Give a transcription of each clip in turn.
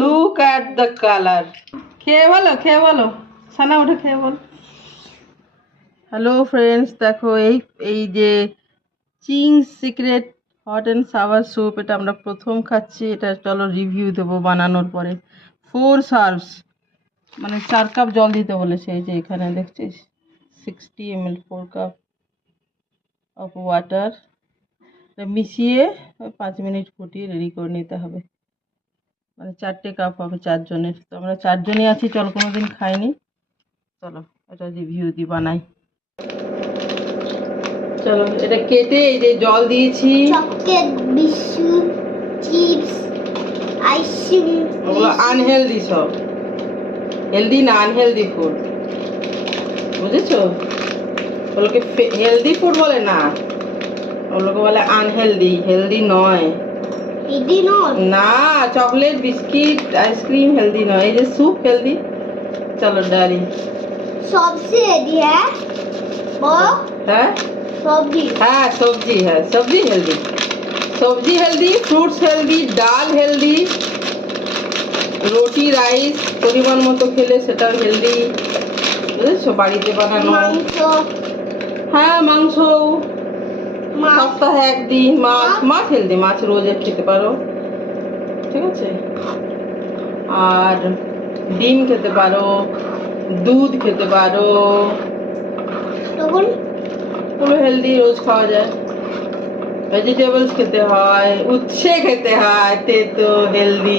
Look at the colour. খেয়ে বলো সানা, ওটা খেয়ে বল। হ্যালো ফ্রেন্ডস, দেখো এই যে Ching's secret hot and sour soup, এটা আমরা প্রথম খাচ্ছি। এটা চলো রিভিউ দেবো বানানোর পরে। 4 সার্ভস, মানে 4 কাপ জল দিতে বলেছে। এই যে এখানে দেখছিস 60 ml 4 কাপ অফ ওয়াটার মিশিয়ে 5 মিনিট ফুটিয়ে রেডি করে নিতে হবে। মানে 4টে কাপ হবে 4 জনের। তো আমরা 4 জনই আছি, চলো কোনোদিন খাইনি, চলো এটা রিভিউ দিই, বানাই। চলো এটা কেটে এই যে জল দিয়েছি। চকলেট, বিস্কুট, চিপস, আইসক্রিম, ওগুলো আনহেলদি, সব হেলদি না, আনহেলদি ফুড, বুঝেছো? ওগুলোকে হেলদি ফুড বলে না, ওগুলোকে বলে আনহেলদি, হেলদি নয়। হেলদি নয় না, চকলেট বিস্কিট আইসক্রিম হেলদি নয়। এই যে স্যুপ হেলদি। চলো ডালি सबसे हेल्दी है वो হ্যাঁ सब्जी। হ্যাঁ সবজি, হ্যাঁ সবজি হেলদি, সবজি হেলদি, ফ্রুটস হেলদি, ডাল হেলদি, রুটি রাইস পরিমাণ মতো খেলে সেটাও হেলদি, বুঝেছো? বাড়িতে বানানো। মাংস, হ্যাঁ মাংস, মাছ, সপ্তাহে একদিন। মাছ হেলদি, মাছ রোজ খেতে পারো, ঠিক আছে? আর ডিম খেতে পারো, দুধ খেতে পারো, তখন পুরো হেলদি, রোজ খাওয়া যায়। ভেজিটেবলস খেতে হয়, উচ্ছে খেতে হয়, তেতো হেলদি।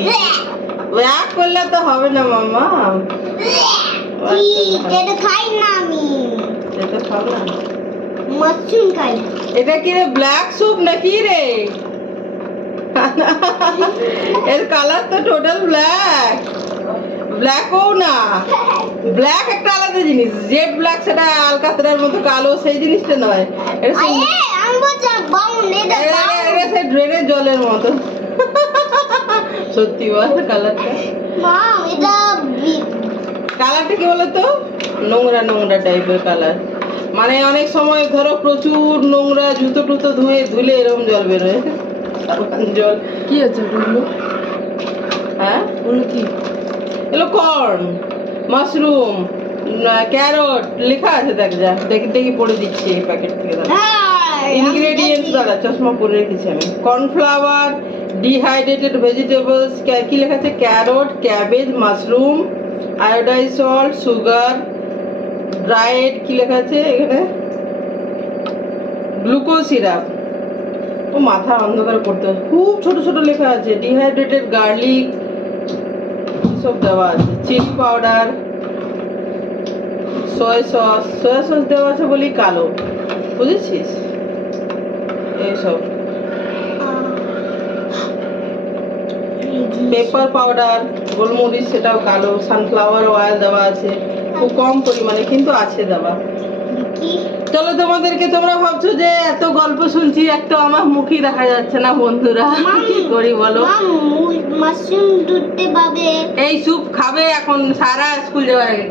ওয়াক করলে তো হবে না মামা, কি এটা খাই না আমি, তেতো খাবো না। মাশরুম খাই। এটা কি রে, ব্ল্যাক স্যুপ নাকি রে? এর কালার তো টোটাল ব্ল্যাক, ব্ল্যাকও না, ব্ল্যাক একটা আলাদা জিনিস, জেড ব্ল্যাক সেটা আলকাতরার মতো কালো, সেই জিনিসটা নয়। এটা আমি বলছি বাউন, এটা সেই ড্রেনের জলের মতো। সত্যি বল কালারটা, মাম এটা কালারটা কি বলতো, নোংরা নোংরা টাইপের কালার। মানে অনেক সময় ধরো প্রচুর নোংরা জুতো টুতো ধুলে এরকম জল বেরোয়, সাবান জল। কি আছে ওগুলো? হ্যাঁ ওগুলো কি? এগুলো কর্ন, মাশরুম, ক্যারট লেখা আছে, দেখ যা দেখি পড়ে দিচ্ছি এই প্যাকেট থেকে। ইনগ্রেডিয়েন্টস দ্বারা চশমা পরে রেখেছি আমি। কর্নফ্লাওয়ার, ডিহাইড্রেটেড ভেজিটেবলস, কি লেখা আছে, carrot, cabbage, mushroom, iodise salt, sugar, dried, কি লেখা আছে এখানে, গ্লুকোজ সিরাপ। ও মাথা অন্ধকার করতে হয়, খুব ছোট ছোট লেখা আছে। ডিহাইড্রেটেড গার্লিক সব দেওয়া আছে, চিলি পাউডার, সয়া সস দেওয়া আছে বলি কালো, বুঝেছিস? এইসব পেপার পাউডার, গোলমরিচ সেটাও কালো, সানফ্লাওয়ার অয়েল দেওয়া আছে খুব কম পরিমাণে, কিন্তু আছে দেওয়া। চলো তোমাদেরকে, তোমরা ভাবছো যে এত গল্প শুনছি, একটা আমার মুখই দেখা যাচ্ছে না বন্ধুরা, কি করি বলো? মাশরুম দুধতে পাবে। এই স্যুপ খাবে এখন সারা স্কুল যাওয়ার আগে।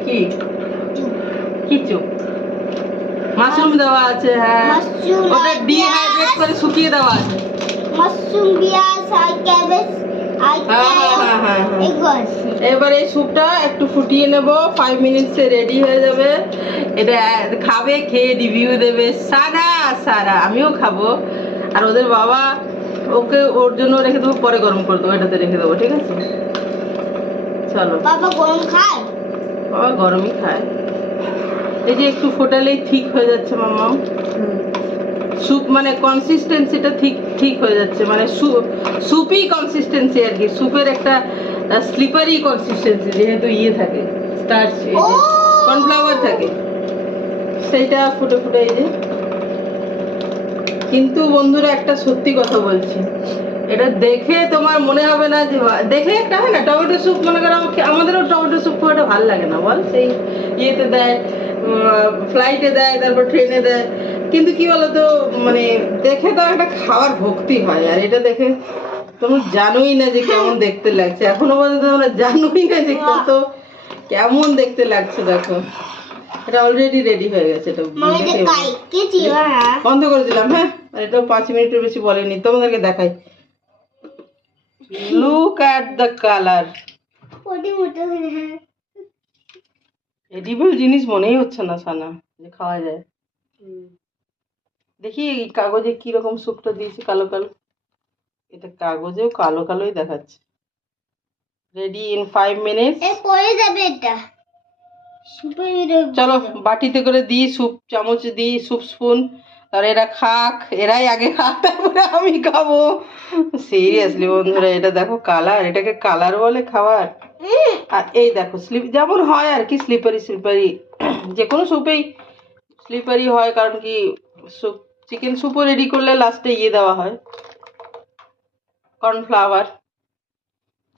কি চুপ? মাশরুম দেওয়া আছে, হ্যাঁ ওটা ডিহাইড্রেট করে শুকিয়ে দেওয়া আছে। মাশরুম, পেঁয়াজ আর ক্যাবেজ আর এবার এই স্যুপটা একটু ফুটিয়ে নেব, 5 মিনিটসে রেডি হয়ে যাবে। এটা খাবে, খেয়ে রিভিউ দেবে। সারা আমিও খাবো, আর ওদের বাবা ওর জন্য রেখে দেবো, পরে গরম করে দেবো, এটাতে রেখে দেবো, ঠিক আছে? চলো। বাবা গরম খায়? বাবা গরমই খায়। এই যে একটু ফোটালেই ঠিক হয়ে যাচ্ছে মামা স্যুপ, মানে কনসিস্টেন্সিটা ঠিক হয়ে যাচ্ছে, মানে স্যুপই কনসিস্টেন্সি আর কি, স্যুপের একটা স্লিপারি কনসিস্টেন্সি, যেহেতু থাকে স্টার্চ, কর্নফ্লাওয়ার থাকে, সেইটা ফুটে এই যে। কিন্তু বন্ধুরা একটা সত্যি কথা বলছি, এটা দেখে তোমার মনে হবে না যে, দেখে একটা হয় না টমেটো স্যুপ, মনে করো আমাদেরও টমেটো স্যুপ খুব একটা ভালো লাগে না বল, সেই ইয়েতে দেয়, ফ্লাইটে দেয়, তারপর ট্রেনে দেয়, কিন্তু কি বলতো, মানে দেখে তো একটা খাওয়ার ভক্তি হয়। আর এটা দেখে তোমরা জানোই না যে কেমন দেখতে লাগছে, এখনো পর্যন্ত তোমরা জানোই না যে কত কেমন দেখতে লাগছে। দেখো এটা অলরেডি রেডি হয়ে গেছে, এটা বন্ধ করে দিলাম। হ্যাঁ, আর এটাও 5 মিনিটের বেশি বলেনি, তোমাদেরকে দেখাই। Look at the colour. ওটি মোটা হয়ে হ্যাঁ এডিবল জিনিস মনেই হচ্ছে না সানা যে খাওয়া যায়। দেখি এই কাগজে কি রকম স্যুপটা দিয়েছি, কালো কালো। এটা কাগজেও কালো কালোই দেখাচ্ছে। Ready in 5 minutes. এ পড়ে যাবে এটা সুপার হিরো চলো বাটিতে করে দিই, স্যুপ চামচ দিই, স্যুপ স্পুন। আর এরা খাক, এরাই আগে খাক, তারপরে আমি খাবো। সিরিয়াসলি বন্ধুরা, এটা দেখো কালার, এটাকে কালার বলে খাবার? আর এই দেখো স্লিপ যেমন হয় আর কি, স্লিপারি স্লিপারি। যে কোনো স্যুপেই স্লিপারি হয়, কারণ কি স্যুপ, চিকেন স্যুপও রেডি করলে লাস্টে ইয়ে দেওয়া হয়, কর্নফ্লাওয়ার।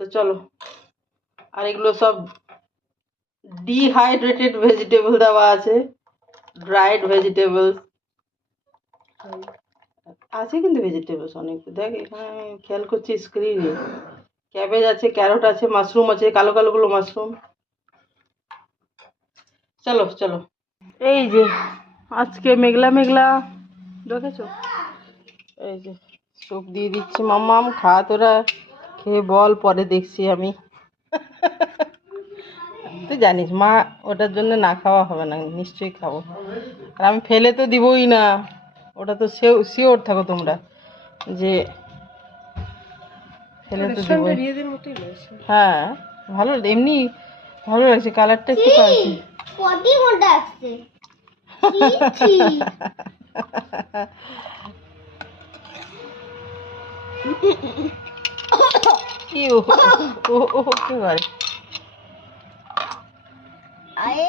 তো চলো, আর এগুলো সব ডিহাইড্রেটেড ভেজিটেবল দেওয়া আছে, ড্রাইড ভেজিটেবলস আছে, কিন্তু ভেজিটেবলস অনেক। দেখ এখানে আমি খেয়াল করছি স্ক্রিনে, ক্যাবেজ আছে, ক্যারট আছে, মাশরুম আছে, কালো কালো গুলো মাশরুম। চলো চলো, এই যে আজকে মেঘলা মেঘলা, দেখেছো? এই যে স্যুপ দিয়ে দিচ্ছি, মাম্মাম খা তোরা, খেয়ে বল, পরে দেখছি আমি। তুই জানিস মা ওটার জন্য না খাওয়া হবে না, নিশ্চয়ই খাবো। আর আমি ফেলে তো দিবই না, ওটা তো শিওর থাকো তোমরা যে ফেলে তো দিবই। হ্যাঁ ভালো, এমনি ভালো লাগছে, কালারটা একটু কালচে। পটি মোটা আসছে ছি ইউ, ও কি করে?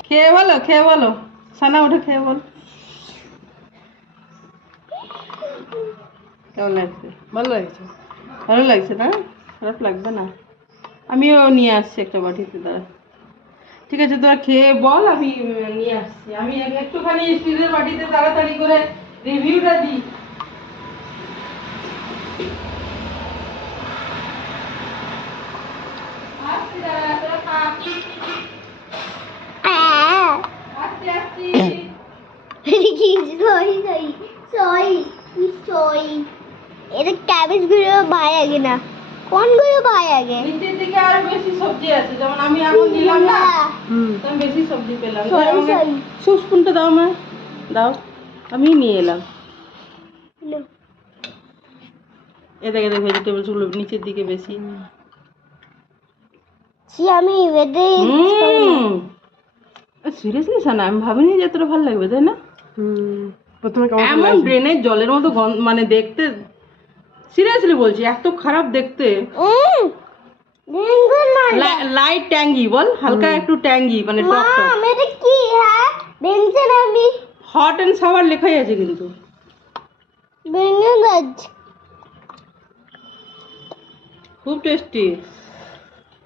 খেয়ে বলো, খেয়ে বলো, সানা উঠে খেয়ে বল, কেমন লাগছে? ভালো লাগছে, ভালো লাগছে না? খারাপ লাগবে না? আমিও নিয়ে আসছি একটা বাটিতে, দাঁড়া। ঠিক আছে তোরা খেয়ে বল, আমি নিয়ে আসছি। আমি একটুখানি স্টিলের বাটিতে তাড়াতাড়ি করে রিভিউটা দিই। আসছি, দাঁড়া, তোরা খা। আসছি আসছি। সরি সরি সরি সরি এটা ক্যাবেজ গুলো ভাই আগে না কোনগুলো ভাই আগে নিচের দিকে আরো বেশি সবজি আছে, যেমন আমি এখন নিলাম না, তো আমি বেশি সবজি পেলাম। সরি সরি স্যুপ স্পুনটা দাও, মা দাও, আমি নিয়ে এলাম। এ দেখে দেখ, ভেজিটেবলস গুলো নিচের দিকে বেশি। আমি এবারে সিরিয়াসলি সানা, আমি ভাবিনি যে এতটা ভালো লাগবে, তাই না? প্রথমে এমন ড্রেনের জলের মতো মানে দেখতে, সিরিয়াসলি বলছি, এত খারাপ দেখতে। লাইট ট্যাঙ্গি বল, হালকা একটু ট্যাঙ্গি, মানে টক টক। এটা কি হ্যাঁ বেনছেন আমি হট এন্ড সাওয়ার লেখাই আছে কিন্তু। বেনগাজ খুব টেস্টি,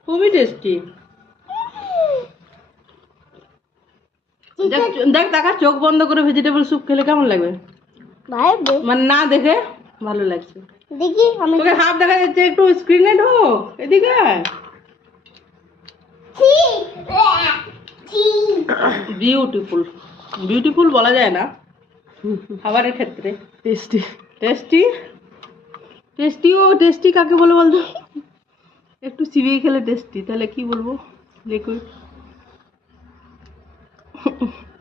খুবই টেস্টি। দেখ টাকা চোখ বন্ধ করে ভেজিটেবল স্যুপ খেলে কেমন লাগবে? ভাই মানে না দেখে ভালো লাগছে। দেখি আমি তোকে হাফ দেখা যাচ্ছে, একটু স্ক্রিনে ঢোক, এদিকে আয়। বিউটিফুল, বিউটিফুল বলা যায় না খাবারের ক্ষেত্রে। টেস্টি, টেস্টি, টেস্টিও টেস্টি কাকে বলে বলতো? একটু চিবিয়ে খেলে টেস্টি, তাহলে কি বলবো? লিকুইড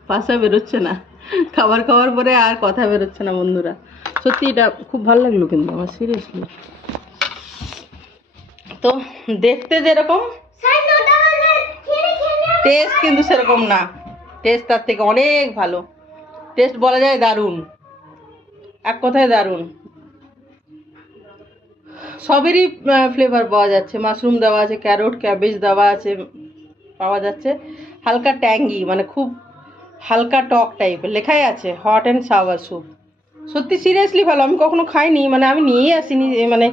ভাষা বেরোচ্ছে না, খাবার খাওয়ার পরে আর কথা বেরোচ্ছে না বন্ধুরা। সত্যি এটা খুব ভালো লাগলো কিন্তু আমার, সিরিয়াসলি। তো দেখতে যেরকম, টেস্ট কিন্তু সেরকম না, টেস্ট তার থেকে অনেক ভালো। টেস্ট বলা যায় দারুণ, এক কথায় দারুণ। সবেরই ফ্লেভার পাওয়া যাচ্ছে, মাশরুম দেওয়া আছে, ক্যারট ক্যাবেজ দেওয়া আছে, পাওয়া যাচ্ছে। হালকা ট্যাঙ্গি, মানে খুব হালকা টক টাইপের, লেখাই আছে হট অ্যান্ড সাওয়ার স্যুপ। সত্যি সিরিয়াসলি ভালো, আমি কখনো খাইনি, মানে আমি নিয়েই আসিনি, মানে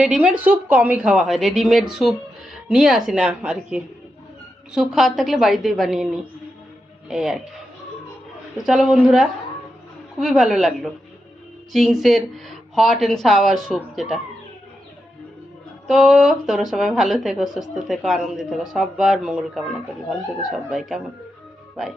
রেডিমেড স্যুপ কমই খাওয়া হয়, রেডিমেড স্যুপ নিয়ে আসি না আর কি। স্যুপ খাওয়ার থাকলে বাড়িতেই বানিয়ে নিই, এই আর কি। তো চলো বন্ধুরা, খুবই ভালো লাগলো চিংসের হট অ্যান্ড সাওয়ার স্যুপ যেটা। তো তোরা সবাই ভালো থেকো, সুস্থ থেকো, আনন্দে থেকো, সবার মঙ্গল কামনা করি। ভালো থেকো সবাই, কেমন? বাই।